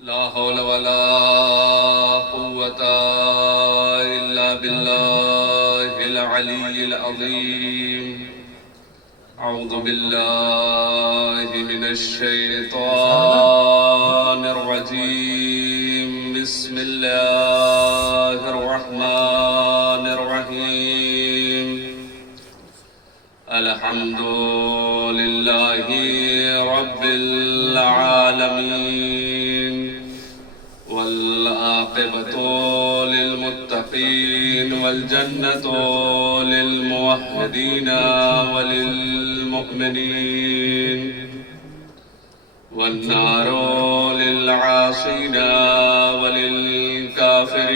لا حول ولا قوة إلا بالله العلي العظيم. أعوذ بالله من الشيطان الرجيم. بسم الله الرحمن الرحيم. الحمد لله رب العالمين، والعاقبة للمتقين، والجنة للموحدين وللمؤمنين، والنار للعاصين وللكافرين.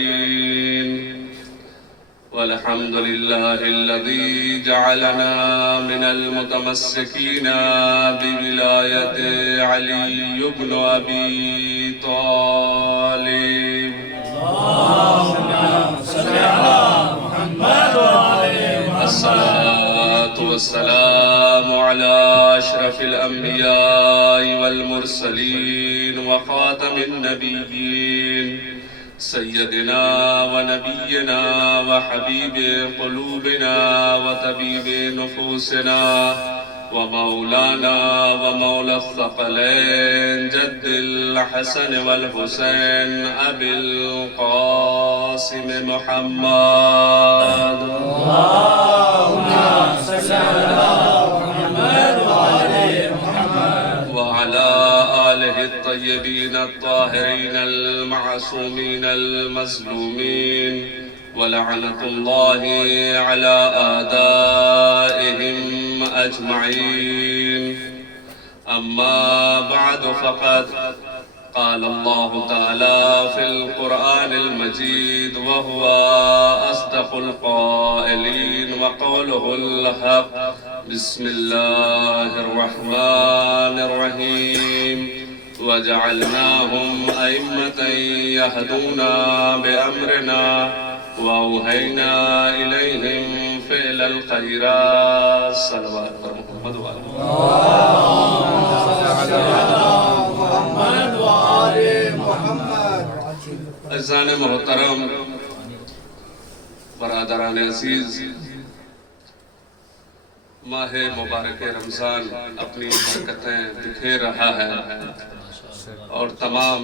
والحمد لله الذي جعلنا من المتمسكين بولاية علي بن أبي طالب. اللهم صل على محمد وعلى محمد. الصلاة والسلام على أشرف الأنبياء والمرسلين وخاتم النبيين، سيدنا ونبينا وحبيب قلوبنا وطبيب نفوسنا ومولانا ومولى الثقلين، جد الحسن والحسين أبي القاسم محمد. اللهم صل على محمد وعلى محمد وعلى آله الطيبين الطاهرين المعصومين المظلومين، ولعنة الله على أعدائهم أجمعين. أما بعد، فقد قال الله تعالى في القرآن المجيد وهو أصدق القائلين وقوله الحق. بسم الله الرحمن الرحيم. وجعلناهم أئمة يهدون بأمرنا وأوحينا إليهم فعل الخيرات. صلوات محمد وعلى محمد وعلى محمد. عزیزان محترم، برادران عزیز، ماہ مبارک رمضان اپنی برکتیں بکھیر رہا ہے اور تمام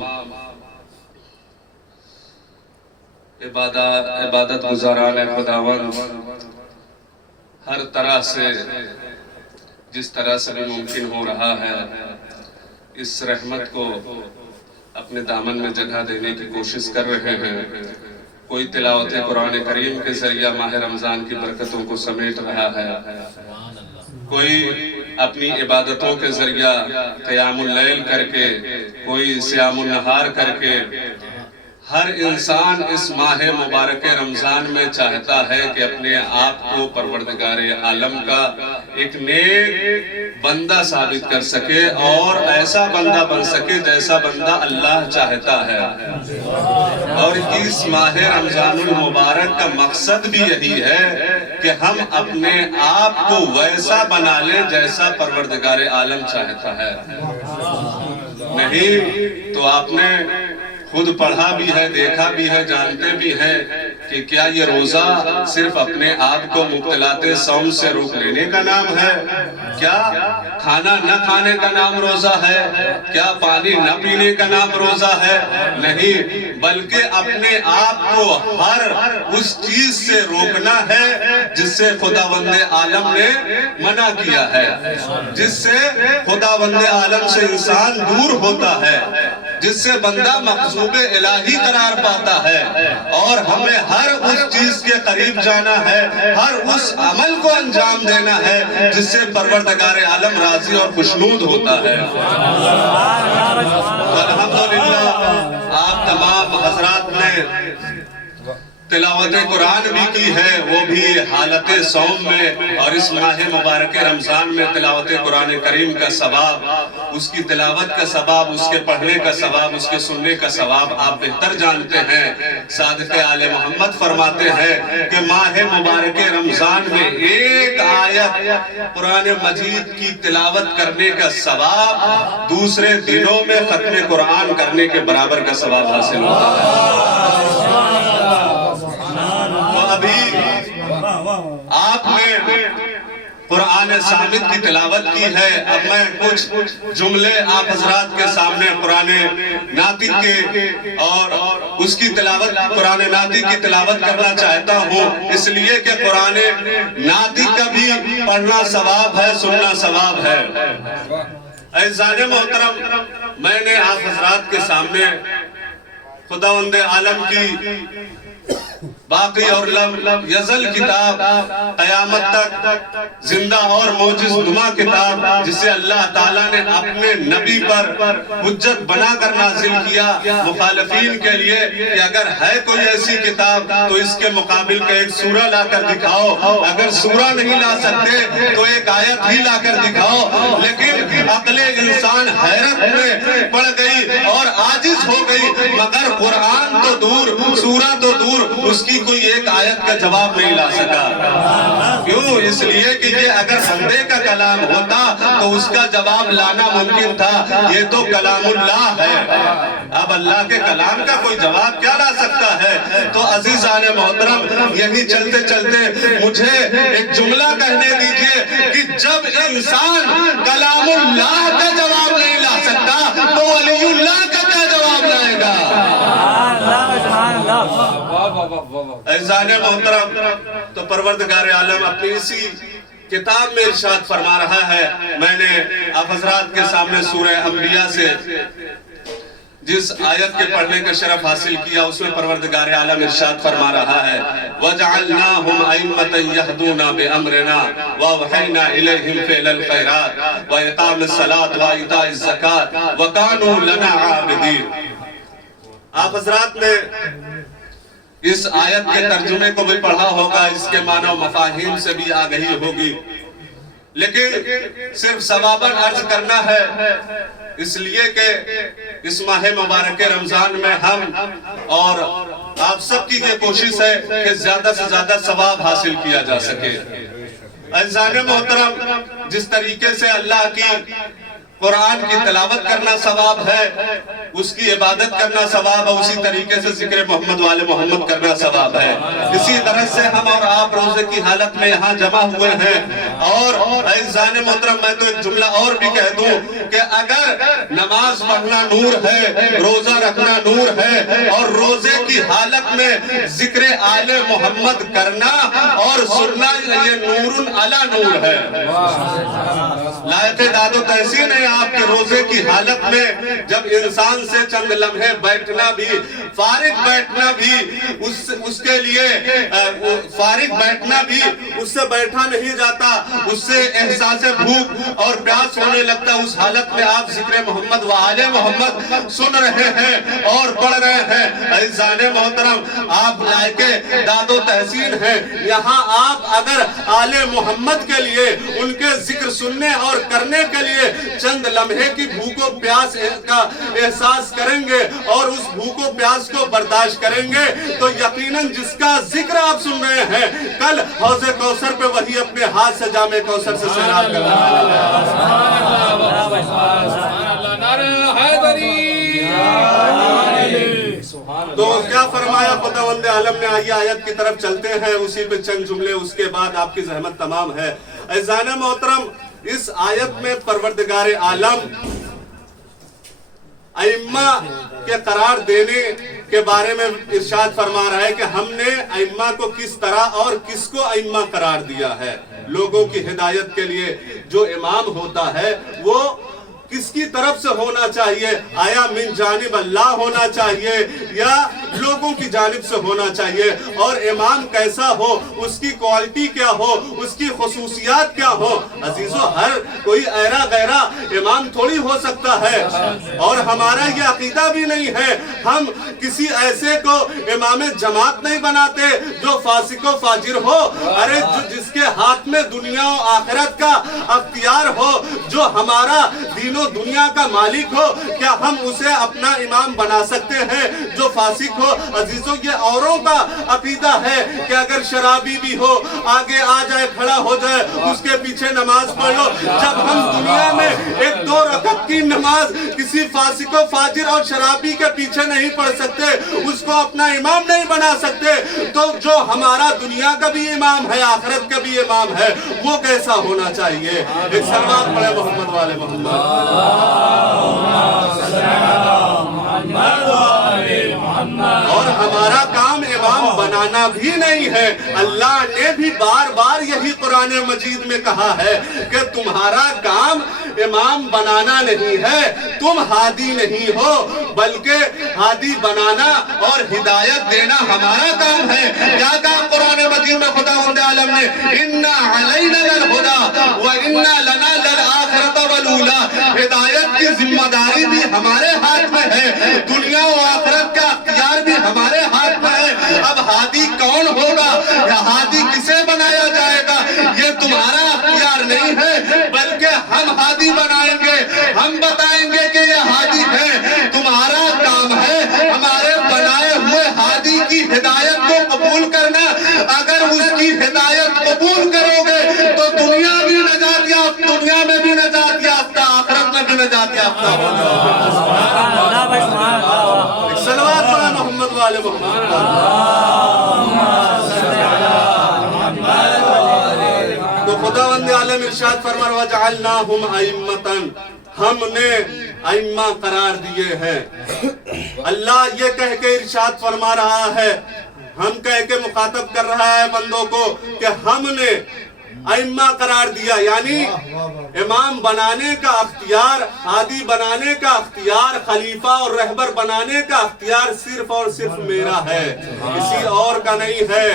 عبادت گزاران خداوند ہر طرح سے، جس طرح سے بھی ممکن ہو رہا ہے، اس رحمت کو اپنے دامن میں جگہ دینے کی کوشش کر رہے ہیں. کوئی تلاوت قرآن کریم کے ذریعہ ماہ رمضان کی برکتوں کو سمیٹ رہا ہے، کوئی اپنی عبادتوں کے ذریعہ قیام اللیل کر کے، کوئی صیام النہار کر کے. ہر انسان اس ماہ مبارک رمضان میں چاہتا ہے کہ اپنے آپ کو پروردگار عالم کا ایک نیک بندہ ثابت کر سکے اور ایسا بندہ بن سکے جیسا بندہ اللہ چاہتا ہے. اور اس ماہ رمضان المبارک کا مقصد بھی یہی ہے کہ ہم اپنے آپ کو ویسا بنا لیں جیسا پروردگار عالم چاہتا ہے. نہیں تو آپ نے خود پڑھا بھی ہے، دیکھا بھی ہے، جانتے بھی ہیں کہ کیا یہ روزہ صرف اپنے آپ کو مبتلاۃ صوم سے روک لینے کا نام ہے؟ کیا کھانا نہ کھانے کا نام روزہ ہے؟ کیا پانی نہ پینے کا نام روزہ ہے؟ نہیں، بلکہ اپنے آپ کو ہر اس چیز سے روکنا ہے جس سے خداوند عالم نے منع کیا ہے، جس سے خداوند عالم سے انسان دور ہوتا ہے، جس سے بندہ مقصوب الہی قرار پاتا ہے. اور ہمیں ہر اس چیز کے قریب جانا ہے، ہر اس عمل کو انجام دینا ہے جس سے پروردگار عالم راضی اور خوشنود ہوتا ہے. الحمدللہ آپ تمام حضرات نے تلاوت قرآن بھی کی ہے، وہ بھی حالت صوم میں، اور اس ماہ مبارک رمضان میں تلاوت قرآن کریم کا ثواب، اس کی تلاوت کا ثواب، اس کے پڑھنے کا ثواب، اس کے سننے کا ثواب آپ بہتر جانتے ہیں۔ صادق آل محمد فرماتے ہیں کہ ماہ مبارک رمضان میں ایک آیت قرآن مجید کی تلاوت کرنے کا ثواب دوسرے دنوں میں ختم قرآن کرنے کے برابر کا ثواب حاصل ہوتا ہے۔ تو ابھی آپ نے قرآن صامت کی تلاوت کی ہے، اب میں کچھ جملے آپ حضرات کے سامنے قرآن ناطق کے اور اس کی تلاوت، قرآن ناطق کی تلاوت کرنا چاہتا ہوں، اس لیے کہ قرآن ناطق کا بھی پڑھنا ثواب ہے، سننا ثواب ہے۔ عزیزان محترم، میں نے آپ حضرات کے سامنے خداوند عالم کی باقی اور لم یزل کتاب، قیامت تک زندہ اور موجز نما کتاب، جسے اللہ تعالیٰ نے اپنے نبی پر حجت بنا کر نازل کیا مخالفین کے لیے کہ اگر ہے کوئی ایسی کتاب تو اس کے مقابل کا ایک سورہ لا کر دکھاؤ، اگر سورہ نہیں لا سکتے تو ایک آیت ہی لا کر دکھاؤ۔ لیکن عقل انسان حیرت میں پڑ گئی اور عاجز ہو گئی، مگر قرآن تو دور، سورہ تو دور، اس کی کوئی ایک آیت کا جواب نہیں لا سکا۔ کیوں؟ اس لیے کہ یہ اگر بندے کا کلام ہوتا تو اس کا جواب لانا ممکن تھا، یہ تو کلام اللہ ہے، اب اللہ کے کلام کا کوئی جواب کیا لا سکتا ہے؟ تو عزیزان محترم، یہی چلتے چلتے مجھے ایک جملہ کہنے دیجئے کہ جب انسان کلام اللہ کا جواب نہیں لا سکتا تو ولی اللہ کا کیا جواب لائے گا؟ عزیزان محترم، تو پروردگار عالم اپنی اسی کتاب میں ارشاد فرما رہا ہے۔ میں نے آپ حضرات کے سامنے سورہ انبیاء سے جس آیت کے پڑھنے کا شرف حاصل کیا، اس میں پروردگار عالم ارشاد فرما رہا ہے وَجَعَلْنَاهُمْ أَئِمَّةً يَهْدُونَ بِأَمْرِنَا وَأَوْحَيْنَا إِلَيْهِمْ فِعْلَ الْخَيْرَاتِ وَإِقَامِ الصَّلَاةِ وَإِيتَاءِ الزَّكَاةِ وَكَانُوا لَنَا عَابِدِينَ۔ آپ حضرات نے اس آیت کے ترجمے کو بھی پڑھا ہوگا، اس کے معنی و مفاہیم سے بھی آگہی ہوگی، لیکن صرف ثواباً عرض کرنا ہے، اس لیے کہ اس ماہ مبارک رمضان میں ہم اور آپ سب کی یہ کوشش ہے کہ زیادہ سے زیادہ ثواب حاصل کیا جا سکے۔ عزیزان محترم، جس طریقے سے اللہ کی قرآن کی تلاوت کرنا ثواب ہے، اس کی عبادت کرنا ثواب ہے، اسی طریقے سے ذکر محمد والے محمد کرنا ثواب ہے۔ اسی طرح سے ہم اور آپ روزے کی حالت میں یہاں جمع ہوئے ہیں، اور عزیزان محترم میں تو ایک جملہ اور بھی کہہ دوں کہ اگر نماز پڑھنا نور ہے، روزہ رکھنا نور ہے، اور روزے کی حالت میں ذکر آل محمد کرنا اور سننا یہ نور علی نور ہے۔ لائق داد و تحسین ہے آپ کے روزے کی حالت میں جب انسان سے چند لمحے بیٹھنا بھی، فارغ بیٹھنا بھی اس کے لیے فارغ بیٹھنا بھی اس سے بیٹھا نہیں جاتا، اس سے احساس بھوک اور پیاس ہونے لگتا، اس حالت میں آپ ذکر محمد و آل محمد سن رہے ہیں اور پڑھ رہے ہیں۔ عزیزان محترم، آپ لائق داد و تحسین ہیں، یہاں آپ اگر آل محمد کے لیے ان کے ذکر سننے اور کرنے کے لیے چند لمحے کی بھوک و پیاس کا احساس کریں گے اور اس بھوک و پیاس کو برداشت کریں گے تو یقیناً جس کا ذکر آپ سن رہے ہیں کل حوض کوثر پہ وہی اپنے ہاتھ سے جام کوثر سے سیراب کر رہا ہے۔ تو کیا فرمایا خداوند عالم نے؟ آئیے آیت کی طرف چلتے ہیں، اسی پہ چند جملے، اس کے بعد آپ کی زحمت تمام ہے۔ عزیزان محترم، اس آیت میں پروردگار عالم ائمہ کے قرار دینے کے بارے میں ارشاد فرما رہا ہے کہ ہم نے ائمہ کو کس طرح اور کس کو ائمہ قرار دیا ہے۔ لوگوں کی ہدایت کے لیے جو امام ہوتا ہے وہ کس کی طرف سے ہونا چاہیے؟ آیا من جانب اللہ ہونا چاہیے یا لوگوں کی جانب سے ہونا چاہیے، اور امام کیسا ہو، اس کی کوالٹی کیا ہو، اس کی خصوصیات کیا ہو۔ عزیزو، ہر کوئی ایرا غیرہ امام تھوڑی ہو سکتا ہے، اور ہمارا یہ عقیدہ بھی نہیں ہے، ہم کسی ایسے کو امام جماعت نہیں بناتے جو فاسق و فاجر ہو، ارے جس کے ہاتھ میں دنیا و آخرت کا اختیار ہو، جو ہمارا دین و دنیا کا مالک ہو، کیا ہم اسے اپنا امام بنا سکتے ہیں جو فاسق ہو؟ عزیزوں، یہ اوروں کا عقیدہ ہے کہ اگر شرابی بھی ہو آگے آ جائے، کھڑا ہو جائے، اس کے پیچھے نماز پڑھ لو۔ جب ہم دنیا میں 1-2 رکعت کی نماز کسی فاسق و فاجر اور شرابی کے پیچھے نہیں پڑھ سکتے، اس کو اپنا امام نہیں بنا سکتے، تو جو ہمارا دنیا کا بھی امام ہے، آخرت کا بھی امام ہے، وہ کیسا ہونا چاہیے؟ ایک سلوات پڑھے محمد والے محمد۔ اور ہمارا کام امام بنانا بھی نہیں ہے، اللہ نے بھی بار بار یہی قرآن مجید میں کہا ہے کہ تمہارا کام امام بنانا نہیں ہے، تم ہادی نہیں ہو، بلکہ ہادی بنانا اور ہدایت دینا ہمارا کام ہے۔ کیا کہا قرآن مجید میں خداوند عالم نے؟ اِنَّا عَلَيْنَا لَلْهُدَىٰ وَإِنَّا لَنَا لَلْآخِرَةَ وَالْأُولَىٰ۔ ہدایت کی ذمہ داری بھی ہمارے ہاتھ میں ہے، دنیا و آخرت کا اختیار بھی ہمارے ہاتھ میں ہے۔ اب ہادی کون ہوگا یا ہادی کسے بنایا جائے گا، یہ تمہارا اختیار نہیں ہے، بلکہ ہم ہادی بنائیں گے، ہم بتائیں گے کہ یہ ہادی ہے۔ تمہارا کام ہے ہمارے بنائے ہوئے ہادی کی ہدایت کو قبول کرنا۔ اگر اس کی ہدایت قبول کرو گے تو دنیا بھی نجات یافتہ، دنیا میں بھی نجات یافتہ، آخرت میں بھی نجات یافتہ ہو جاؤ۔ صلوات پڑھیں محمد والے محمد۔ تو خداوند عالم ارشاد فرما وَجَعَلْنَاهُمْ أَئِمَّةً، ہم نے ائمہ قرار دیے ہیں۔ اللہ یہ کہہ کے ارشاد فرما رہا ہے، ہم کہہ کے مخاطب کر رہا ہے بندوں کو کہ ہم نے ائمہ قرار دیا، یعنی امام بنانے کا اختیار، ہادی بنانے کا اختیار، خلیفہ اور رہبر بنانے کا اختیار صرف اور صرف میرا ہے، کسی اور کا نہیں ہے۔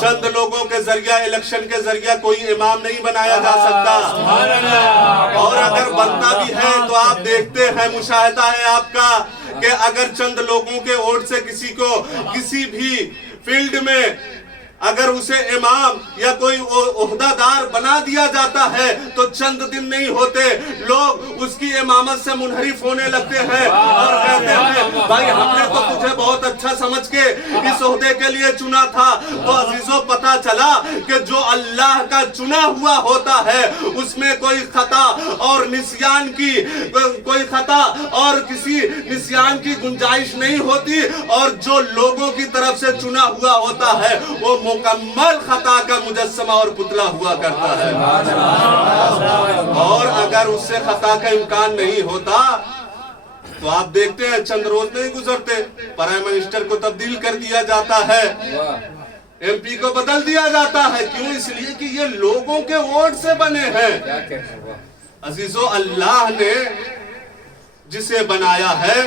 چند لوگوں کے ذریعہ، الیکشن کے ذریعہ کوئی امام نہیں بنایا جا سکتا، اور اگر بنتا بھی ہے تو آپ دیکھتے ہیں، مشاہدہ ہے آپ کا کہ اگر چند لوگوں کے ووٹ سے کسی کو کسی بھی فیلڈ میں اگر اسے امام یا کوئی عہدہ دار بنا دیا جاتا ہے تو چند دن نہیں ہوتے لوگ اس کی امامت سے منحرف ہونے لگتے ہیں اور کہتے ہیں بھائی ہم نے تو تجھے بہت اچھا سمجھ کے اس عہدے کے لیے چنا تھا۔ تو عزیزوں پتا چلا کہ جو اللہ کا چنا ہوا ہوتا ہے اس میں کوئی خطا اور نسیان کی کوئی خطا اور کسی نسیان کی گنجائش نہیں ہوتی، اور جو لوگوں کی طرف سے چنا ہوا ہوتا ہے وہ مکمل خطا کا مجسمہ اور پتلا ہوا کرتا ہے، اور اگر اس سے خطا کا امکان نہیں ہوتا تو آپ دیکھتے ہیں چند روز نہیں گزرتے پرائم منسٹر کو تبدیل کر دیا جاتا ہے، ایم پی کو بدل دیا جاتا ہے۔ کیوں؟ اس لیے کہ یہ لوگوں کے ووٹ سے بنے ہیں۔ عزیزو اللہ نے جسے بنایا ہے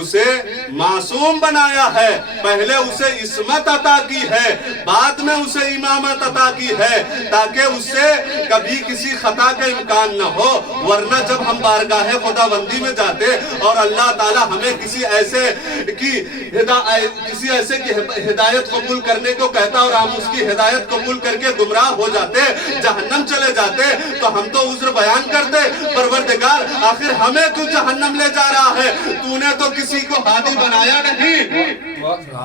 اسے معصوم بنایا ہے، پہلے اسے عصمت عطا کی ہے، بعد میں اسے امامت عطا کی ہے تاکہ اس سے کبھی کسی خطا کا امکان نہ ہو۔ ورنہ جب ہم بارگاہ خداوندی میں جاتے اور اللہ تعالی ہمیں کسی ایسے کی ہدایت قبول کرنے کو کہتا اور ہم اس کی ہدایت قبول کر کے گمراہ ہو جاتے، جہنم چلے جاتے، تو ہم تو عذر بیان کرتے پروردگار آخر ہمیں تو جہنم لے جا رہا ہے، تو نے تو کسی کو ہادی بنایا نہیں۔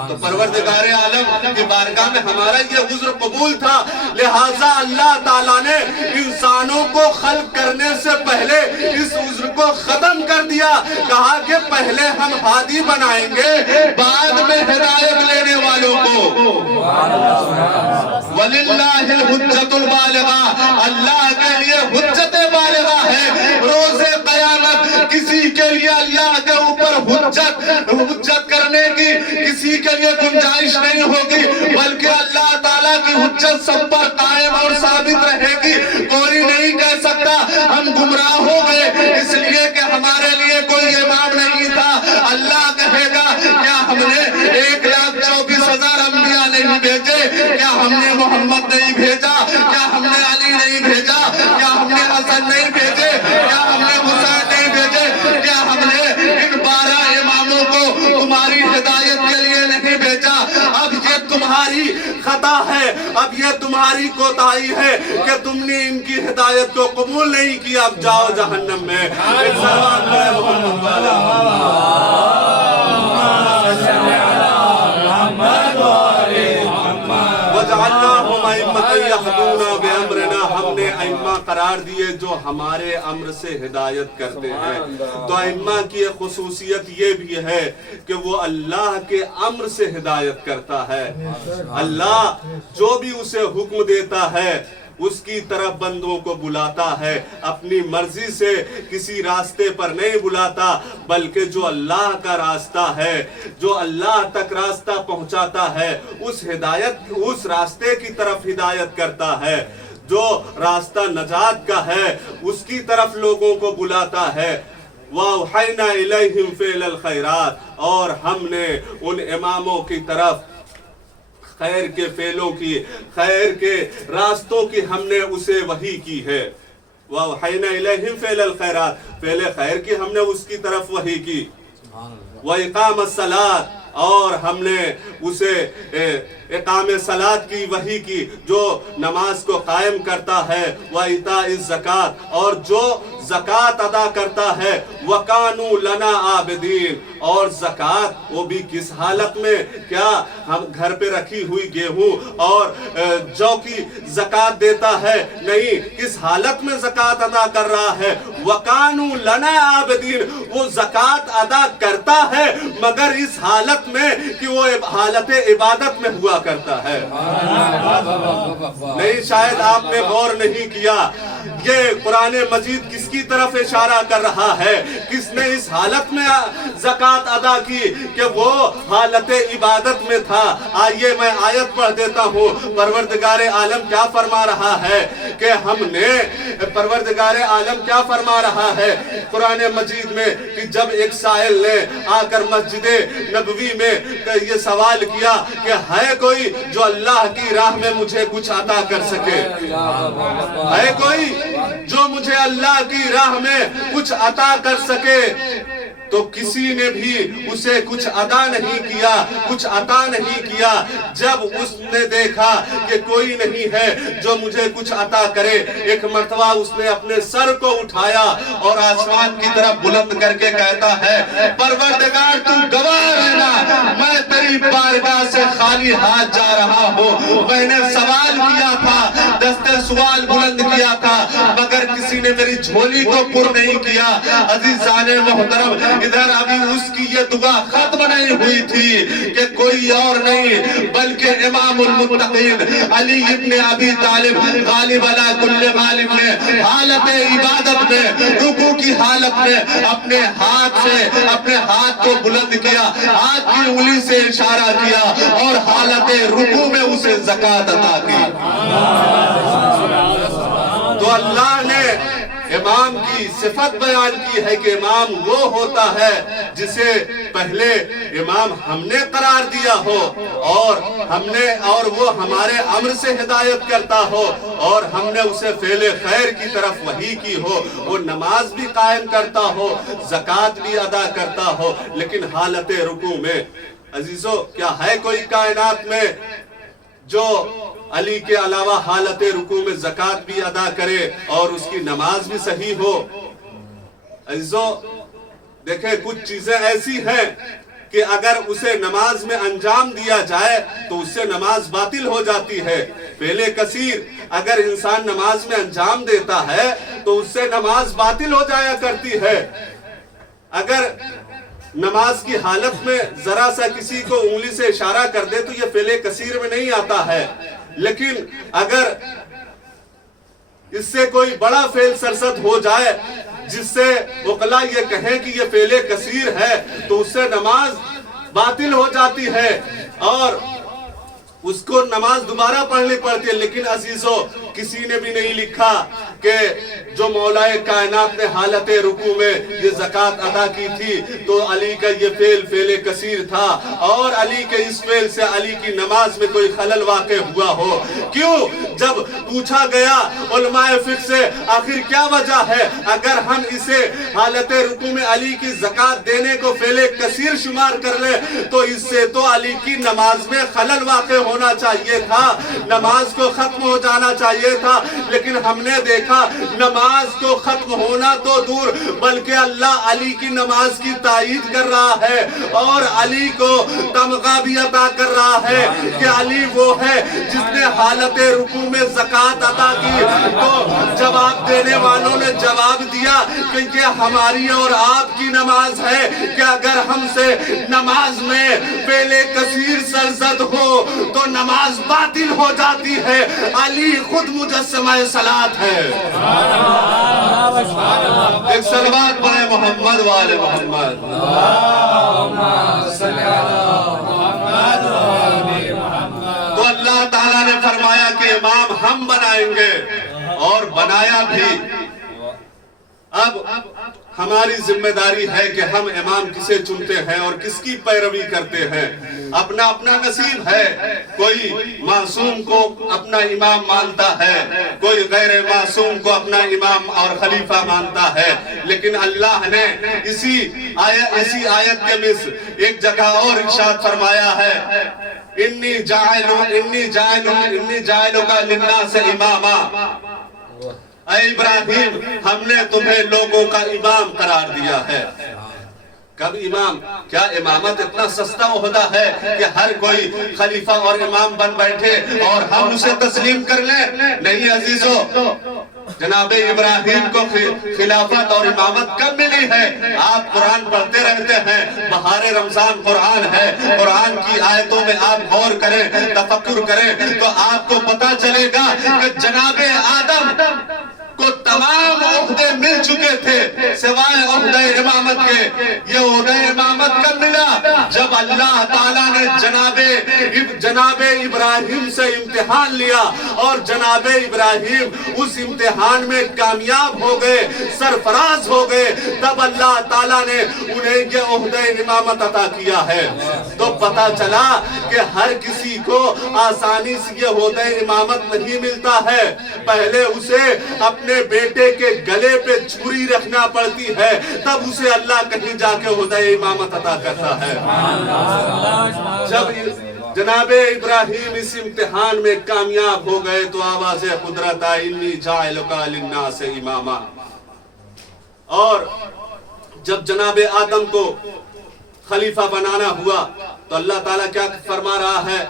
تو پروردگار عالم کی بارگاہ میں ہمارا یہ عذر قبول تھا، لہٰذا اللہ تعالیٰ نے انسانوں کو خلق کرنے سے پہلے اس عذر کو ختم کر دیا، کہا کہ پہلے ہم ہادی بنائیں گے بعد میں ہدایت لینے والوں کو۔ وَلِلَّهِ الْحُجَّةُ الْبَالِغَةُ، اللہ کے لیے حجت بالغہ ہے، روز قیامت کسی کے لیے اللہ کے اوپر حجت کرنے کی کسی کے لیے گنجائش نہیں ہوگی، بلکہ اللہ تعالیٰ کی حجت سب پر قائم اور ثابت رہے گی۔ کوئی نہیں کہہ سکتا ہم گمراہ ہو گئے اس لیے کہ ہمارے لیے کوئی امام نہیں تھا۔ اللہ کہے گا کیا اب یہ تمہاری کوتاہی ہے کہ تم نے ان کی ہدایت کو قبول نہیں کیا، اب جاؤ جہنم میں۔ وَجَعَلْنَاهُمْ أَئِمَّةً يَهْدُونَ بِأَمْرِنَا، ہم نے ائمہ قرار دیے جو ہمارے امر سے ہدایت کرتے ہیں۔ تو ائمہ کی ایک خصوصیت یہ بھی ہے کہ وہ اللہ کے امر سے ہدایت کرتا ہے۔ اللہ جو بھی اسے حکم دیتا ہے اس کی طرف بندوں کو بلاتا ہے، اپنی مرضی سے کسی راستے پر نہیں بلاتا، بلکہ جو اللہ کا راستہ ہے، جو اللہ تک راستہ پہنچاتا ہے، اس راستے کی طرف ہدایت کرتا ہے۔ جو راستہ نجات کا ہے اس کی طرف لوگوں کو بلاتا ہے۔ وَأَوْحَيْنَا إِلَيْهِمْ فِعْلَ الْخَيْرَاتِ، اور ہم نے ان اماموں کی طرف خیر کے فعلوں کی، خیر کے راستوں کی ہم نے اسے وحی کی ہے۔ وَأَوْحَيْنَا إِلَيْهِمْ فِعْلَ الْخَيْرَاتِ، فعل خیر کی ہم نے اس کی طرف وحی کی۔ وَإِقَامَ الصَّلَاةِ، اور ہم نے اسے اقام صلاۃ کی وحی کی، جو نماز کو قائم کرتا ہے۔ وَإِيتَاءِ الزَّكَاةِ، اور جو زکوٰۃ ادا کرتا ہے۔ وَكَانُوا لَنَا عَابِدِينَ، اور زکوٰۃ وہ بھی کس حالت میں، کیا ہم گھر پہ رکھی ہوئی گیہوں اور جو کی زکوٰۃ دیتا ہے؟ نہیں، کس حالت میں زکوٰۃ ادا کر رہا ہے؟ وَكَانُوا لَنَا عَابِدِينَ، وہ زکوٰۃ ادا کرتا ہے مگر اس حالت میں کہ وہ حالت عبادت میں ہوا کرتا ہے۔ نہیں، شاید آپ نے غور نہیں کیا، یہ قرآن مجید کس کی طرف اشارہ کر رہا ہے؟ کس نے اس حالت میں زکوٰۃ ادا کی کہ وہ حالت عبادت میں تھا۔ آئیے میں آیت پڑھ دیتا ہوں، پروردگار عالم کیا فرما رہا ہے کہ ہم نے، پروردگار عالم کیا فرما رہا ہے قرآن مجید میں کہ جب ایک سائل نے آ کر مسجد نبوی میں یہ سوال کیا کہ ہے کوئی جو اللہ کی راہ میں مجھے کچھ عطا کر سکے؟ ہے کوئی جو مجھے اللہ کی راہ میں کچھ عطا کر سکے؟ تو کسی نے بھی اسے کچھ ادا نہیں کیا، کچھ عطا نہیں کیا۔ جب اس نے دیکھا کہ کوئی نہیں ہے جو مجھے کچھ عطا کرے، ایک مرتبہ اس نے اپنے سر کو اٹھایا اور آسمان کی طرف بلند کر کے کہتا ہے، پروردگار تو گواہ رہنا، میں تیری بارگاہ سے خالی ہاتھ جا رہا ہوں۔ میں نے سوال کیا تھا، دستے سوال بلند کیا تھا، مگر کسی نے میری جھولی کو پر نہیں کیا۔ عزیزان محترم، ادھر ابھی اس کی یہ دعا ختم نہیں ہوئی تھی کہ کوئی اور نہیں بلکہ امام المتقین علی ابن ابی طالب غالب علی کل غالب نے حالت عبادت میں، رکوع کی حالت میں اپنے ہاتھ کو بلند کیا، ہاتھ کی انگلی سے اشارہ کیا اور حالت رکوع میں اسے زکوٰۃ عطا کی۔ تو اللہ نے امام کی صفت بیان کی ہے کہ امام وہ ہوتا ہے جسے پہلے امام ہم نے قرار دیا ہو اور وہ ہمارے امر سے ہدایت کرتا ہو اور ہم نے اسے فعل خیر کی طرف وحی کی ہو، وہ نماز بھی قائم کرتا ہو، زکوٰۃ بھی ادا کرتا ہو، لیکن حالت رکوع میں۔ عزیزو، کیا ہے کوئی کائنات میں جو علی کے علاوہ حالت رکوع میں زکوٰۃ بھی ادا کرے اور اس کی نماز بھی صحیح ہو؟ عزیزو دیکھیں، کچھ چیزیں ایسی ہیں کہ اگر اسے نماز میں انجام دیا جائے تو اس سے نماز باطل ہو جاتی ہے۔ فعل کثیر اگر انسان نماز میں انجام دیتا ہے تو اس سے نماز باطل ہو جایا کرتی ہے۔ اگر نماز کی حالت میں ذرا سا کسی کو انگلی سے اشارہ کر دے تو یہ فعل کثیر میں نہیں آتا ہے، لیکن اگر اس سے کوئی بڑا فعل سرزد ہو جائے جس سے عقلاء یہ کہیں کہ یہ فعل کثیر ہے تو اس سے نماز باطل ہو جاتی ہے اور اس کو نماز دوبارہ پڑھنی پڑتی ہے۔ لیکن عزیزو، کسی نے بھی نہیں لکھا کہ جو مولا کائنات نے حالت رکوع میں یہ زکوٰۃ ادا کی تھی تو علی کا یہ فعل کثیر تھا اور علی کے اس فعل سے علی کی نماز میں کوئی خلل واقع ہوا ہو۔ کیوں؟ جب پوچھا گیا علماء فقہ سے آخر کیا وجہ ہے اگر ہم اسے حالت رکوع میں علی کی زکوٰۃ دینے کو فعل کثیر شمار کر لے تو اس سے تو علی کی نماز میں خلل واقع ہونا چاہیے تھا، نماز کو ختم ہو جانا چاہیے تھا، لیکن ہم نے دیکھا نماز کو ختم ہونا تو دور بلکہ اللہ علی کی نماز کی تائید کر رہا ہے اور علی کو تمغہ بھی عطا کر رہا ہے کہ علی وہ ہے جس نے حالت رکوع میں زکوٰۃ عطا کی۔ تو جواب دینے والوں نے جواب دیا کہ یہ ہماری اور آپ کی نماز ہے کہ اگر ہم سے نماز میں فعل کثیر سرزد ہو تو نماز باطل ہو جاتی ہے۔ علی خود مجسمہ صلاۃ ہے۔ ایک صلوات پڑھے محمد وآل محمد۔ تو اللہ تعالیٰ نے فرمایا کہ امام ہم بنائیں گے اور بنایا بھی۔ اب ہماری ذمہ داری ہے کہ ہم امام کسے چنتے ہیں اور کس کی پیروی کرتے ہیں۔ اپنا اپنا نصیب ہے، کوئی معصوم کو اپنا امام مانتا ہے، کوئی غیر معصوم کو اپنا امام اور خلیفہ مانتا ہے، لیکن اللہ نے اسی آیت کے مثل ایک جگہ اور ارشاد فرمایا ہے انی جاعلک للناس اماما۔ اے ابراہیم ہم نے تمہیں لوگوں کا امام قرار دیا ہے۔ کب امام؟ کیا امامت اتنا سستا عہدہ ہے کہ ہر کوئی خلیفہ اور امام بن بیٹھے اور ہم اسے تسلیم کر لیں؟ نہیں عزیزو، جناب ابراہیم کو خلافت اور امامت کب ملی ہے؟ آپ قرآن پڑھتے رہتے ہیں، بہار رمضان قرآن ہے، قرآن کی آیتوں میں آپ غور کریں، تفکر کریں تو آپ کو پتہ چلے گا کہ جناب آدم کو تمام عہدے مل چکے تھے سوائے عہدہ امامت کے۔ یہ عہدہ امامت کب ملا؟ جب اللہ تعالیٰ نے جناب ابراہیم سے امتحان لیا اور جناب ابراہیم اس امتحان میں کامیاب ہو گئے، سرفراز ہو گئے، تب اللہ تعالیٰ نے انہیں یہ عہدہ امامت عطا کیا ہے۔ تو پتہ چلا کہ ہر کسی کو آسانی سے یہ عہدہ امامت نہیں ملتا ہے، پہلے اسے اپنے بیٹے کے گلے پہ چھری رکھنا پڑتی ہے، تب اسے اللہ کہیں جا کے عہدہ امامت عطا کرتا ہے۔ جب جناب ابراہیم اس امتحان میں کامیاب ہو گئے تو آواز قدرت آئی انی جاعلک للناس اماما۔ اور جب جناب آدم کو خلیفہ بنانا ہوا تو اللہ تعالیٰ کیا فرما رہا ہے؟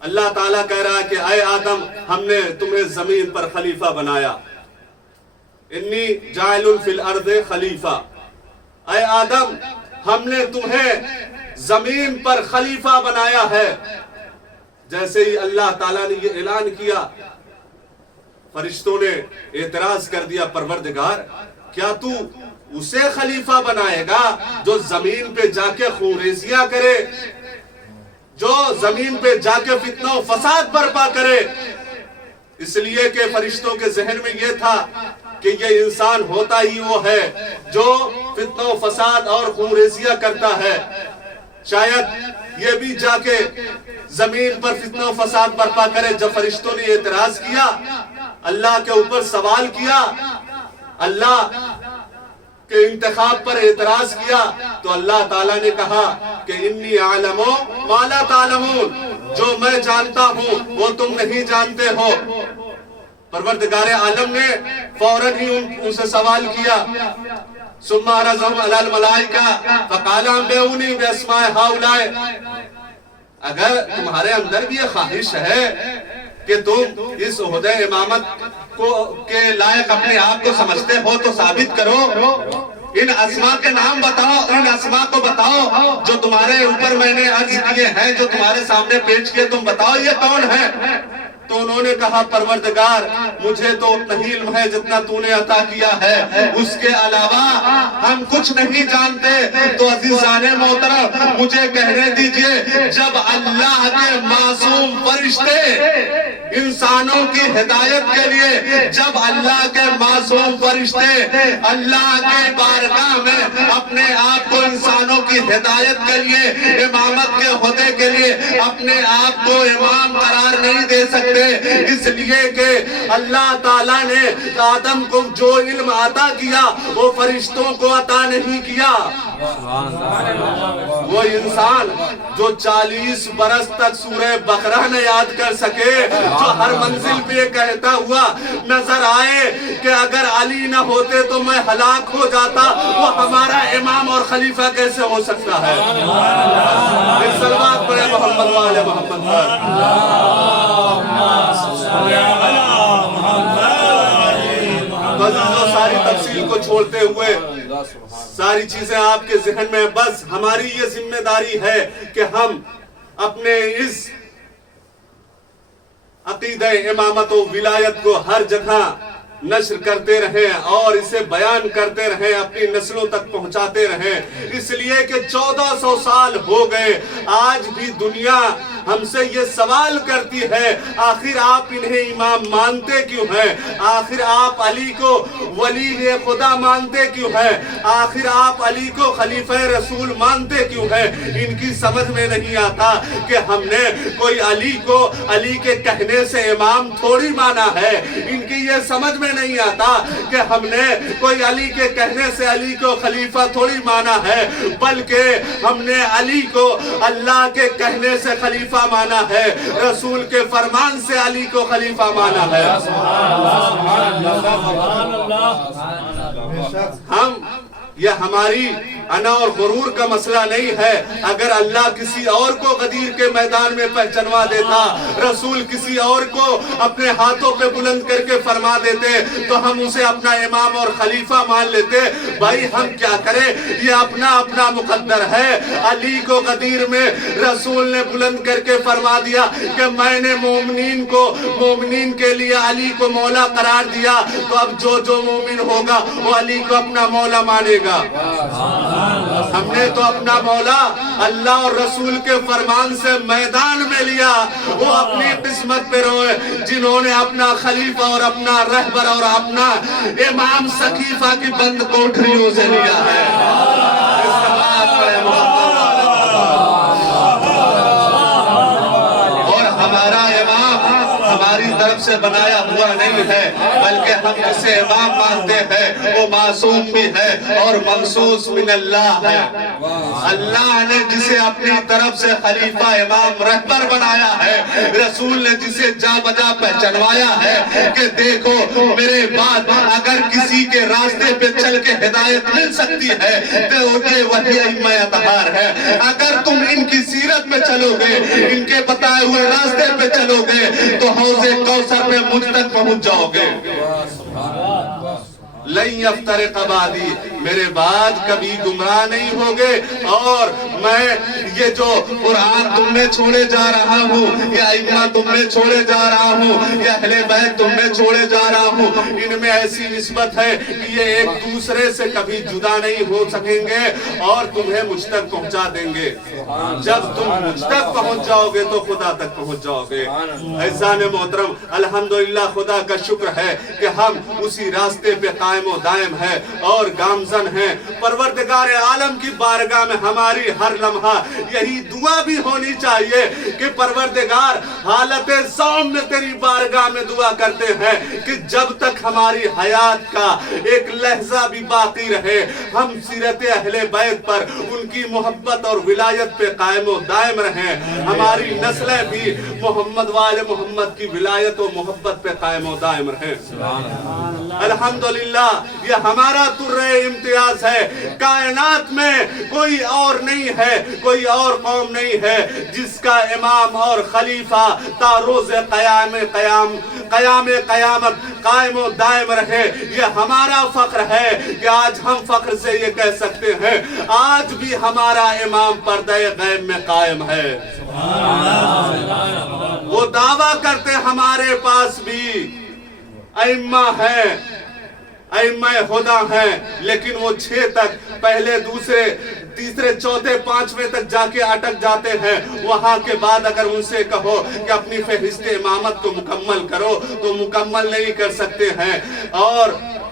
اللہ تعالیٰ کہہ رہا ہے کہ اے آدم ہم نے تمہیں زمین پر خلیفہ بنایا، انی جاعل فی الارض خلیفہ۔ اے آدم ہم نے تمہیں زمین پر خلیفہ بنایا ہے۔ جیسے ہی اللہ تعالیٰ نے یہ اعلان کیا، فرشتوں نے اعتراض کر دیا، پروردگار کیا تو اسے خلیفہ بنائے گا جو زمین پہ جا کے خونریزیاں کرے، جو زمین پہ جا کے فتنہ و فساد برپا کرے؟ اس لیے کہ فرشتوں کے ذہن میں یہ تھا کہ یہ انسان ہوتا ہی وہ ہے جو فتنہ و فساد اور خونریزیاں کرتا ہے، شاید یہ بھی جا کے زمین پر فتنہ و فساد برپا کرے۔ جب فرشتوں نے اعتراض کیا، اللہ کے اوپر سوال کیا، اللہ کے انتخاب پر اعتراض کیا، تو اللہ تعالیٰ نے کہا کہ انی اعلم ما لا تعلمون، جو میں جانتا ہوں وہ تم نہیں جانتے ہو۔ پروردگار عالم نے فوراً ہی ان سے سوال کیا، ثم عرضهم علی الملائکہ فقال انبئونی باسماء ہؤلاء۔ اگر تمہارے اندر بھی یہ خواہش ہے کہ تم اس عہدہ امامت کے لائق اپنے آپ کو سمجھتے ہو تو ثابت کرو، ان اسماء کے نام بتاؤ، ان اسماء کو بتاؤ جو تمہارے اوپر میں نے عرض کیے ہیں، جو تمہارے سامنے پیش کیے، تم بتاؤ یہ کون ہے۔ تو انہوں نے کہا پروردگار مجھے تو اتنا ہی علم ہے جتنا تو نے عطا کیا ہے، اس کے علاوہ ہم کچھ نہیں جانتے۔ تو عزیزان محترم مجھے کہنے دیجئے، جب اللہ کے معصوم فرشتے انسانوں کی ہدایت کے لیے، جب اللہ کے معصوم فرشتے اللہ کے بارگاہ میں اپنے آپ کو انسانوں کی ہدایت کے لیے، امامت کے عہدے کے لیے اپنے آپ کو امام قرار نہیں دے سکتے، اس لیے کہ اللہ تعالیٰ نے آدم کو جو علم عطا کیا وہ فرشتوں کو عطا نہیں کیا۔ وہ انسان جو 40 برس تک سورہ بقرہ نہ یاد کر سکے، جو ہر منزل پہ یہ کہتا ہوا نظر آئے کہ اگر علی نہ ہوتے تو میں ہلاک ہو جاتا، وہ ہمارا امام اور خلیفہ کیسے ہو سکتا ہے؟ صلوات پڑھے محمد والے محمد پر۔ ساری تفصیل کو چھوڑتے ہوئے ساری چیزیں آپ کے ذہن میں، بس ہماری یہ ذمہ داری ہے کہ ہم اپنے اس عقیدہ امامت و ولایت کو ہر جگہ نشر کرتے رہیں اور اسے بیان کرتے رہیں، اپنی نسلوں تک پہنچاتے رہیں، اس لیے کہ 1400 سال ہو گئے، آج بھی دنیا ہم سے یہ سوال کرتی ہے آخر آپ انہیں امام مانتے کیوں ہیں؟ آخر آپ علی کو ولی خدا مانتے کیوں ہیں؟ آخر آپ علی کو خلیفہ رسول مانتے کیوں ہیں؟ ان کی سمجھ میں نہیں آتا کہ ہم نے کوئی علی کو علی کے کہنے سے امام تھوڑی مانا ہے، ان کی یہ سمجھ میں نہیں آتا کہ ہم نے کوئی علی کے کہنے سے علی کو خلیفہ تھوڑی مانا ہے، بلکہ ہم نے علی کو اللہ کے کہنے سے خلیفہ مانا ہے، رسول کے فرمان سے علی کو خلیفہ مانا ہے۔ یہ ہماری انا اور غرور کا مسئلہ نہیں ہے۔ اگر اللہ کسی اور کو غدیر کے میدان میں پہچنوا دیتا، رسول کسی اور کو اپنے ہاتھوں پہ بلند کر کے فرما دیتے تو ہم اسے اپنا امام اور خلیفہ مان لیتے۔ بھائی ہم کیا کریں، یہ اپنا اپنا مقدر ہے۔ علی کو غدیر میں رسول نے بلند کر کے فرما دیا کہ میں نے مومنین کے لیے علی کو مولا قرار دیا، تو اب جو مومن ہوگا وہ علی کو اپنا مولا مانے گا۔ ہم نے تو اپنا مولا اللہ اور رسول کے فرمان سے میدان میں لیا، وہ اپنی قسمت پہ روئے جنہوں نے اپنا خلیفہ اور اپنا رہبر اور اپنا امام سقیفہ کی بند کوٹھریوں سے لیا ہے۔ اور ہمارا امام ہماری طرف سے بنایا ہوا نہیں ہے، بلکہ ہم اسے امام مانتے ہیں، وہ معصوم بھی ہے اور منصوص من اللہ ہے۔ اللہ نے جسے اپنی طرف سے خلیفہ امام رہبر بنایا ہے، رسول نے جسے جا بجا پہچنوایا ہے کہ دیکھو میرے بعد اگر کسی کے راستے پہ چل کے ہدایت مل سکتی ہے تو وہی ائمہ اطہار ہے۔ اگر تم ان کی سیرت پہ چلو گے، ان کے بتائے ہوئے راستے پہ چلو گے تو حوض کوثر پہ مجھ تک پہنچ جاؤ گے۔ لن یفترق بعدی، میرے بعد کبھی گمراہ نہیں ہوگے، اور میں یہ جو قرآن تم میں چھوڑے جا رہا ہوں، یا ائمہ تم میں چھوڑے جا رہا ہوں، یا اہل بیت تم میں چھوڑے جا رہا ہوں، ان میں ایسی نسبت ہے کہ یہ ایک دوسرے سے کبھی جدا نہیں ہو سکیں گے اور تمہیں مجھ تک پہنچا دیں گے۔ جب تم مجھ تک پہنچ جاؤ گے تو خدا تک پہنچ جاؤ گے۔ عزیزان محترم، الحمدللہ خدا کا شکر ہے کہ ہم اسی راستے پہ قائم و دائم ہے اور گامزن ہیں۔ پروردگار عالم کی بارگاہ میں ہماری ہر لمحہ یہی دعا بھی ہونی چاہیے کہ پروردگار حالت صوم میں تیری بارگاہ میں دعا کرتے ہیں کہ جب تک ہماری حیات کا ایک لحظہ بھی باقی رہے ہم سیرت اہل بیت پر، ان کی محبت اور ولایت پہ قائم و دائم رہیں، ہماری نسلیں بھی محمد والے محمد کی ولایت و محبت پہ قائم و دائم رہیں۔ الحمدللہ یہ ہمارا ترہ امتیاز ہے۔ کائنات میں کوئی اور نہیں ہے، کوئی اور قوم نہیں ہے جس کا امام اور خلیفہ تا روز قیامت قائم و دائم رہے۔ یہ ہمارا فخر ہے کہ آج ہم فخر سے یہ کہہ سکتے ہیں آج بھی ہمارا امام پردہ غیب میں قائم ہے۔ وہ دعویٰ کرتے ہمارے پاس بھی ائمہ ہے، ائمہ خدا ہیں، لیکن وہ 6 تک پہلے دوسرے تیسرے چوتھے پانچویں تک جا کے اٹک جاتے ہیں۔ وہاں کے بعد اگر ان سے کہو کہ اپنی فہرست امامت کو مکمل کرو تو مکمل نہیں کر سکتے ہیں، اور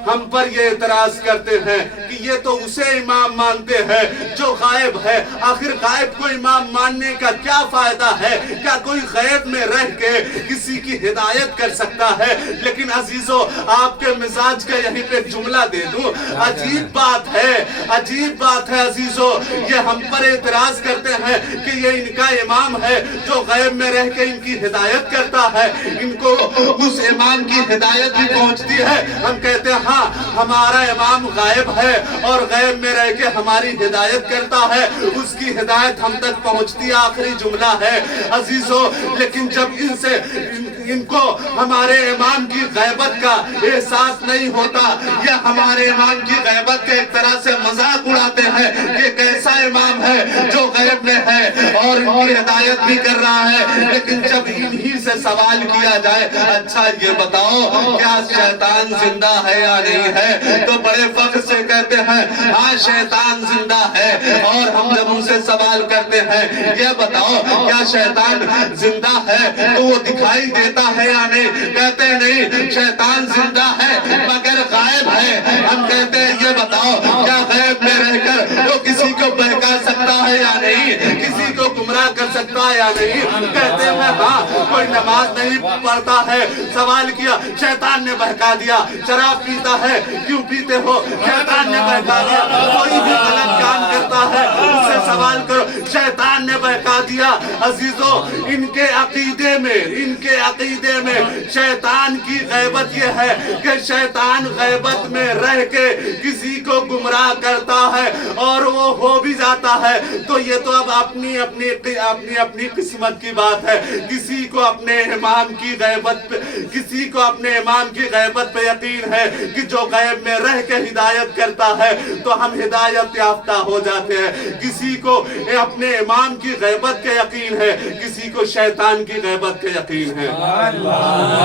ہم پر یہ اعتراض کرتے ہیں کہ یہ تو اسے امام مانتے ہیں جو غائب ہے۔ آخر غائب کو امام ماننے کا کیا فائدہ ہے؟ کیا کوئی غیب میں رہ کے کسی کی ہدایت کر سکتا ہے؟ لیکن عزیزو، آپ کے مزاج کا یہیں پہ جملہ دے دوں، عجیب بات ہے، عجیب بات ہے عزیزو، یہ ہم پر اعتراض کرتے ہیں کہ یہ ان کا امام ہے جو غیب میں رہ کے ان کی ہدایت کرتا ہے، ان کو اس امام کی ہدایت بھی پہنچتی ہے۔ ہم کہتے ہیں ہاں ہمارا امام غائب ہے اور غیب میں رہ کے ہماری ہدایت کرتا ہے، اس کی ہدایت ہم تک پہنچتی، آخری جملہ ہے عزیزو۔ لیکن جب ان کو ہمارے امام کی غیبت کا احساس نہیں ہوتا، یا ہمارے امام کی غیبت کے ایک طرح سے مذاق اڑاتے ہیں، یہ کیسا امام ہے جو غیب میں ہے اور ان کی ہدایت بھی کر رہا ہے۔ لیکن جب انہی سے سوال کیا جائے اچھا یہ بتاؤ کیا شیطان زندہ ہے یا نہیں ہے، تو بڑے فخر سے کہتے ہیں ہاں شیطان زندہ ہے۔ اور ہم جب ان سے سوال کرتے ہیں یہ بتاؤ کیا شیطان زندہ ہے تو وہ دکھائی دیتا ہے یا نہیں، کہتے ہیں نہیں شیطان زندہ ہے مگر غائب ہے۔ ہم کہتے ہیں یہ بتاؤ کیا غیب میں رہ کر وہ کسی کو بہکا سکتا ہے یا نہیں، کسی کو گمراہ کر سکتا ہے یا نہیں، کہتے ہیں ہاں کوئی نماز نہیں پڑھتا ہے، سوال کیا شیطان نے بہکا دیا، شراب پیتا ہے کیوں پیتے ہو، شیطان نے بہکا دیا، کوئی بھی غلط کام کرتا ہے اس سے سوال کرو، شیطان نے بہکا دیا۔ عزیزو، ان کے عقیدے میں شیطان کی غیبت یہ ہے کہ شیطان غیبت میں رہ کے کسی کو گمراہ کرتا ہے اور وہ ہو بھی جاتا ہے، تو یہ تو اب اپنی قسمت کی بات ہے۔ کسی کو اپنے امام کی غیبت پہ یقین ہے کہ جو غیب میں رہ کے ہدایت کرتا ہے تو ہم ہدایت یافتہ ہو جاتے ہیں۔ کسی کو اپنے امام کی غیبت کا یقین ہے، کسی کو شیطان کی غیبت کا یقین ہے۔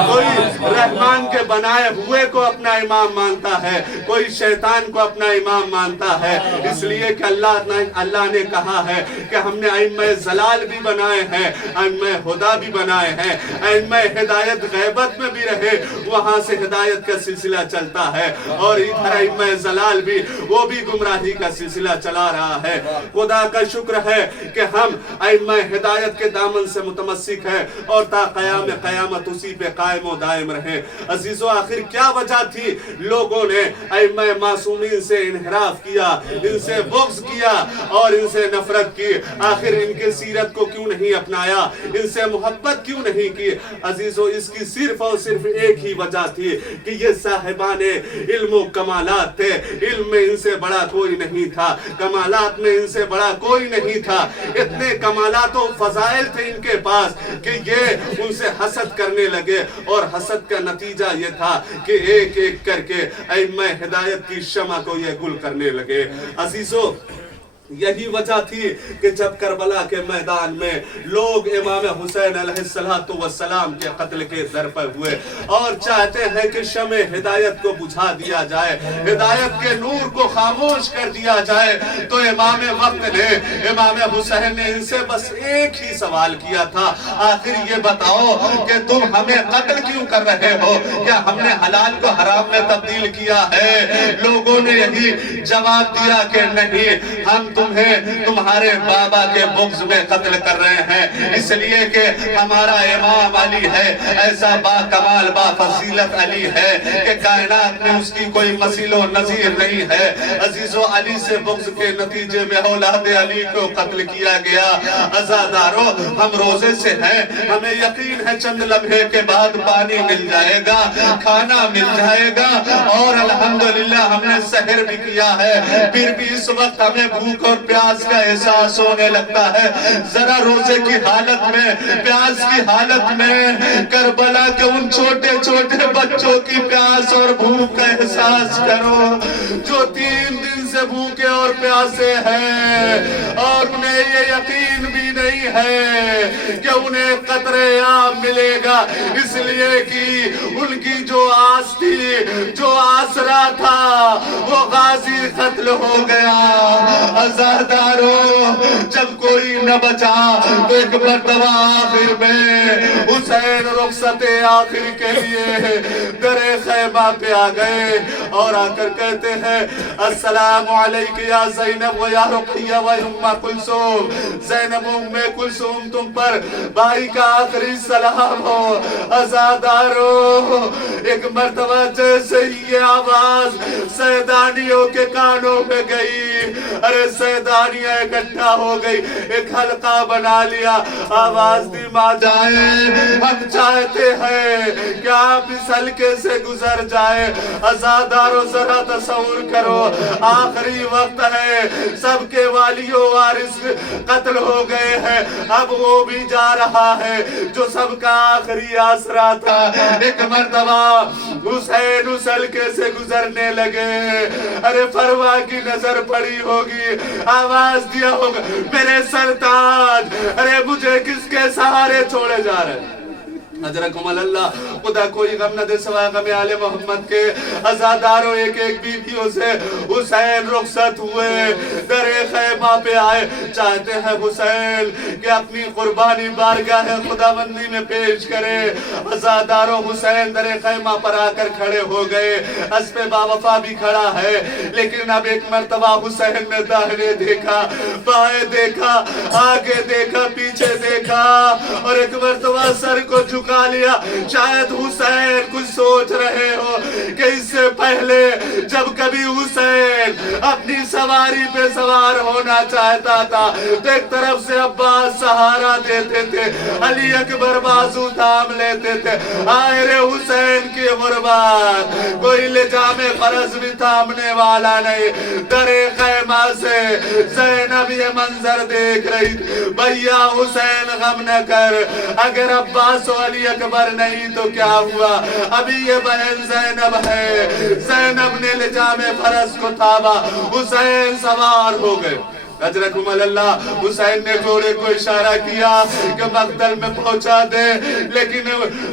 کوئی رحمان کے بنائے ہوئے کو اپنا امام مانتا ہے، کوئی شیطان کو اپنا امام مانتا ہے، اس لیے کہ اللہ نے کہا ہے کہ ہم نے ائمہ ضلال بھی بنائے ہیں، ائمہ ہدا بھی بنائے ہیں، ائمہ ہدایت غیبت میں بھی رہے، وہاں سے ہدایت کا سلسلہ چلتا ہے، اور ادھر ائمہ ضلال بھی وہ بھی گمراہی کا سلسلہ چلا رہا ہے۔ خدا کا شکر ہے کہ ہم ائمہ ہدایت کے دامن سے متمسک ہیں اور تا قیام قیامت اسی پہ قائم و دائم رہے۔ عزیزو، آخر کیا وجہ تھی لوگوں نے ائمہ معصومین سے انحراف کیا، ان سے بغض کیا اور ان سے نفرت کی؟ آخر ان کے سیرت کو کیوں نہیں اپنایا، ان سے محبت کیوں نہیں کی؟ عزیزو، اس کی صرف اور صرف ایک ہی وجہ تھی کہ یہ صاحبان علم و کمالات تھے، علم میں ان سے بڑا کوئی نہیں تھا، کمالات میں ان سے بڑا کوئی نہیں تھا، اتنے کمالات و فضائل تھے ان کے پاس کہ یہ ان سے حسد کرنے لگے، اور حسد کا نتیجہ یہ تھا کہ ایک ایک کر کے ائمہ ہدایت کی شمع کو یہ گل کرنے لگے۔ عزیزو، یہی وجہ تھی کہ جب کربلا کے میدان میں لوگ امام حسین علیہ السلام کے قتل کے در پر ہوئے اور چاہتے ہیں کہ شمع ہدایت کو بجھا دیا جائے، ہدایت کے نور کو خاموش کر دیا جائے، تو امام وقت نے، امام حسین نے ان سے بس ایک ہی سوال کیا تھا، آخر یہ بتاؤ کہ تم ہمیں قتل کیوں کر رہے ہو؟ کیا ہم نے حلال کو حرام میں تبدیل کیا ہے؟ لوگوں نے یہی جواب دیا کہ نہیں، ہم تمہیں تمہارے بابا کے بغض میں قتل کر رہے ہیں، اس لیے کہ ہمارا امام علی ہے، ایسا با کمال با فضیلت علی ہے کہ کائنات میں اس کی کوئی مثیل و نظیر نہیں ہے۔ عزیزو، علی سے بغض کے نتیجے میں اولاد علی کو قتل کیا گیا۔ عزادارو، ہم روزے سے ہیں، ہمیں یقین ہے چند لمحے کے بعد پانی مل جائے گا، کھانا مل جائے گا، اور الحمدللہ ہم نے سحر بھی کیا ہے، پھر بھی اس وقت ہمیں بھوک اور پیاس کا احساس ہونے لگتا ہے۔ ذرا روزے کی حالت میں، پیاس کی حالت میں کربلا کے ان چھوٹے چھوٹے بچوں کی پیاس اور بھوک کا احساس کرو جو 3 دن سے بھوکے اور پیاسے ہیں، اور انہیں یہ یقین بھی نہیں ہے کہ انہیں قطرے آب ملے گا، اس لیے کہ ان کی جو آس تھی، جو آسرا تھا، وہ غازی قتل ہو گیا۔ عزاداروں، جب کوئی نہ بچا تو ایک مرتبہ آخر میں حسین رخصت آخر کے لیے در خیمہ پہ آ گئے اور آ کر کہتے ہیں السلام علیک یا زینب و یا رقیہ و ام کلثوم، زینب ام کلثوم تم پر بھائی کا آخری سلام ہو۔ عزاداروں، ایک مرتبہ جیسے یہ آواز سیدانیوں کے کانوں میں گئی، ارے سیدانیاں اکٹھا ہو گئی، ایک حلقہ بنا لیا، آواز دی ماں جائے، ہم چاہتے ہیں کہ آپ اس حلقے سے گزر جائے۔ عزاداروں ذرا تصور کرو، آخری وقت ہے، سب کے والی و وارث قتل ہو گئے ہیں، اب وہ بھی جا رہا ہے جو سب کا آخری آسرا تھا۔ ایک مرتبہ حسین اس حلقے سے گزرنے لگے، ارے فروا کی نظر پڑی ہوگی، آواز دیا ہوگا میرے سرتاج، ارے مجھے کس کے سہارے چھوڑے جا رہے ہیں؟ اجرکم اللہ، خدا کوئی غم نہ دے سوائے غم آل محمد کے۔ عزاداروں، ایک ایک بیویوں سے حسین رخصت ہوئے، در خیمہ پہ آئے، چاہتے ہیں حسین کہ اپنی قربانی بارگاہ خداوندی میں پیش کرے۔ عزاداروں، حسین در خیمہ پر آ کر کھڑے ہو گئے، اسپِ باوفا بھی کھڑا ہے، لیکن اب ایک مرتبہ حسین نے داہنے دیکھا، بائیں دیکھا، آگے دیکھا، پیچھے دیکھا، اور ایک مرتبہ سر کو جھکا لیا۔ شاید حسین کچھ سوچ رہے ہو کہ اس سے پہلے جب کبھی حسین اپنی سواری پہ سوار ہونا چاہتا تھا تو ایک طرف سے عباس سہارا دیتے تھے، علی اکبر بازو تھام لیتے تھے، آئے رے حسین کی غربات، کوئی لجام فرض بھی تھامنے والا نہیں۔ در خیمہ سے زینب یہ منظر دیکھ رہی، بھیا حسین غم نہ کر، اگر عباس و علی اکبر نہیں تو کیا ہوا، ابھی یہ بہن زینب ہے۔ زینب نے لجام فرض کو تھاما، حسین سوار ہو گئے۔ اجرکم اللہ، حسین نے گھوڑے کو اشارہ کیا کہ مقتل میں پہنچا دے، لیکن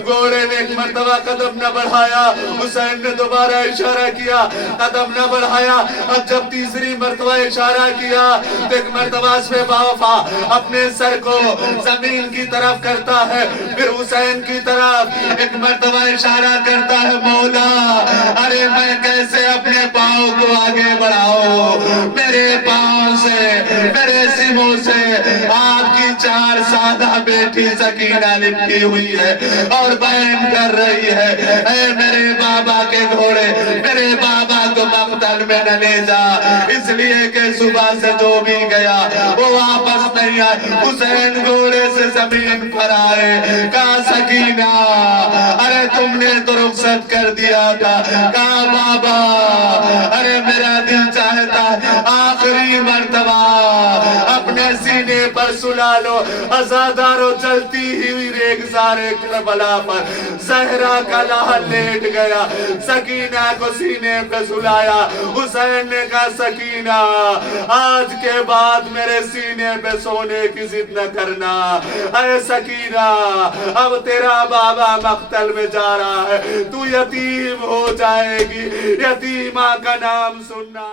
گھوڑے نے ایک مرتبہ قدم نہ بڑھایا۔ حسین نے دوبارہ اشارہ کیا، قدم نہ بڑھایا۔ اب جب تیسری مرتبہ اشارہ کیا تو ایک مرتبہ اسپِ باوفا اپنے سر کو زمین کی طرف کرتا ہے، پھر حسین کی طرف ایک مرتبہ اشارہ کرتا ہے، مولا ارے میں کیسے اپنے پاؤں کو آگے بڑھاؤں، میرے پاؤں سے، میرے سموں سے آپ کی 4 سالہ بیٹی سکینہ لپٹی ہوئی ہے اور بیان کر رہی ہے، اے میرے بابا کے گھوڑے، میرے بابا کو مقتل میں نہ لے جا، اس لیے کہ صبح سے جو بھی گیا وہ واپس نہیں آئے۔ حسین گھوڑے سے زمین پر آئے، کہا سکینہ ارے تم نے تو رخصت کر دیا تھا، کہا بابا ارے میرا دل چاہتا آخری مرتبہ اپنے سینے پر سلا لو۔ عزاداروں، چلتی ہوئی ریگزار کربلا پر زہرا کا لال لیٹ گیا، سکینہ کو سینے پہ سلایا۔ حسین نے کہا سکینہ آج کے بعد میرے سینے پہ سونے کی ضد نہ کرنا، اے سکینہ اب تیرا بابا مقتل میں جا رہا ہے، تو یتیم ہو جائے گی، یتیمہ کا نام سننا۔